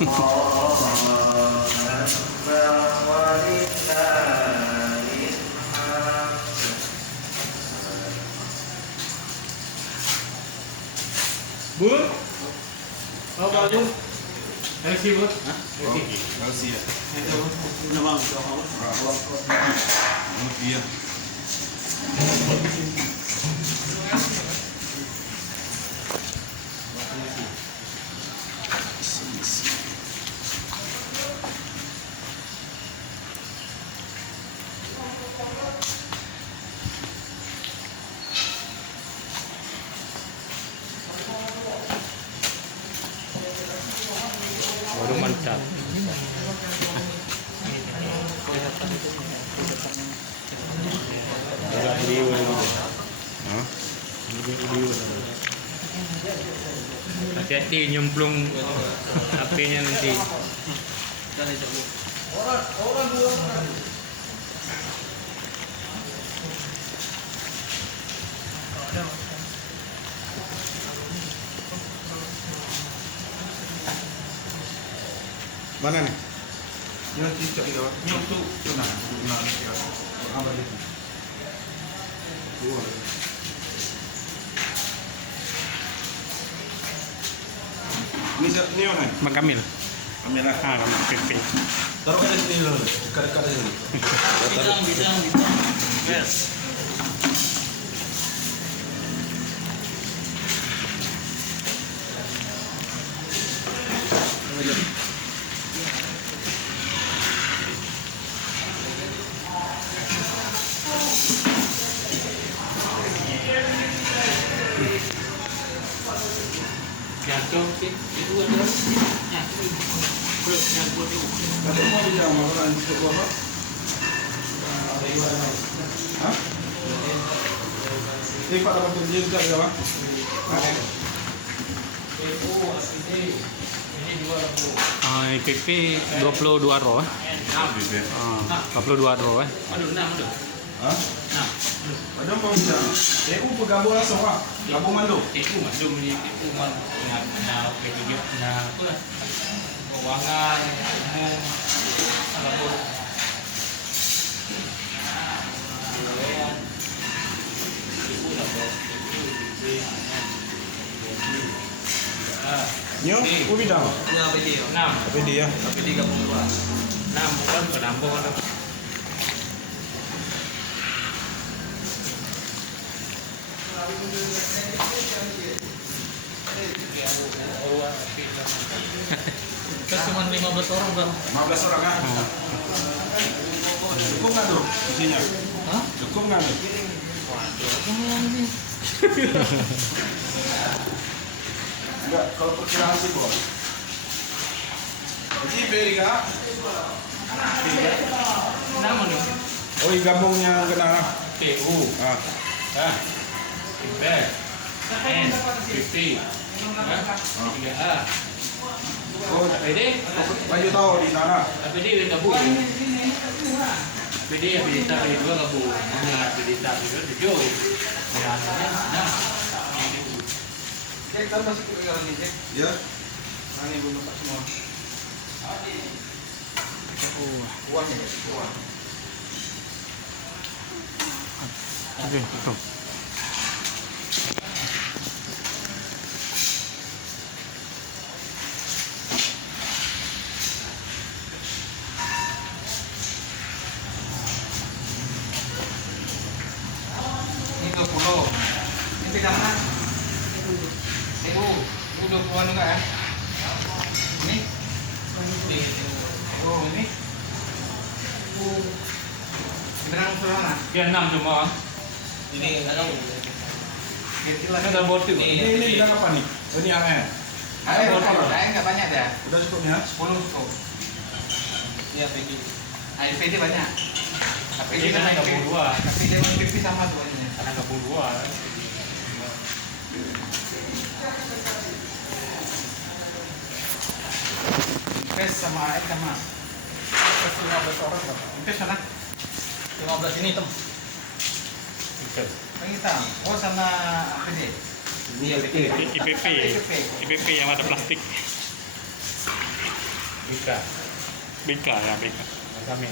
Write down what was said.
Bu, mau Bu? Merci Bu. Merci ya. Iya. Baru mantap. Agak liur gitu. Liur. Hati-hati nyemplung HP-nya nanti. Mana nih? Yang cicak itu. Yang tu mana? Apa itu? Ini mana? Bang Kamil. Kamera. Ah, Kamil PP. Taruh aja sini dulu. Dekat-dekat aja sini. Bidang. Yes. Jantung sih itu ada. Nanti mau bicara makanan untuk apa? Hah? Ini Pak dapat kerja juga ya Pak? PP 22 row. 22 row. Aduh, 6 tu. Hah? Ada mau bicara? TU bergabung langsung Pak? Gabungan tu? Itu masuk ni, itu nak pergi nak apa? Keuangan, umum, apa? Nyo, ku bidang. Ya, video. 6. Tapi dia. Tapi 32. 6 bukan penambah kan. Kita cuma 15 orang bang. 15 orang kan? Cukup nggak tuh isinya? Hah? Cukup nggak tuh? Waduh, ini. Enggak, kalau perkiraan sih bos. Jadi beri kak? Nama nih. Oh, gabungnya kena. TU. Ah, Impes. N. 50. 3A. oh, APD. baju tahu di sana. APD udah gabung. APD habilitas kedua gabung. Habilitas kedua 7. Ya, nah. Cek kan masih kepegangan nih, cek. Ya. Ini belum lepas semua. Uangnya, guys. Uang. Oke, tuh. Ini 20. Ini pegang mana? Ibu, 20-an enggak ya? Ini? Oh, ini? Berang mana? Dia 6 semua. Ini ada. Ini ada botol. Ini bidang apa nih? Oh, ini AR. Saya enggak banyak dah. Udah cukupnya? 10 cukup. Iya, PD. PD banyak. Tapi Ini kan ada 22. Tapi dia PP sama tuh banyak. Karena gabung 2. Invest sama AS sama. Invest 15 orang Pak. Invest sana. 15 ini tem. Yang hitam. Oh sama APD. Iya, IPP. IPP yang ada plastik. Bika. Bika ya, Bika. Kami.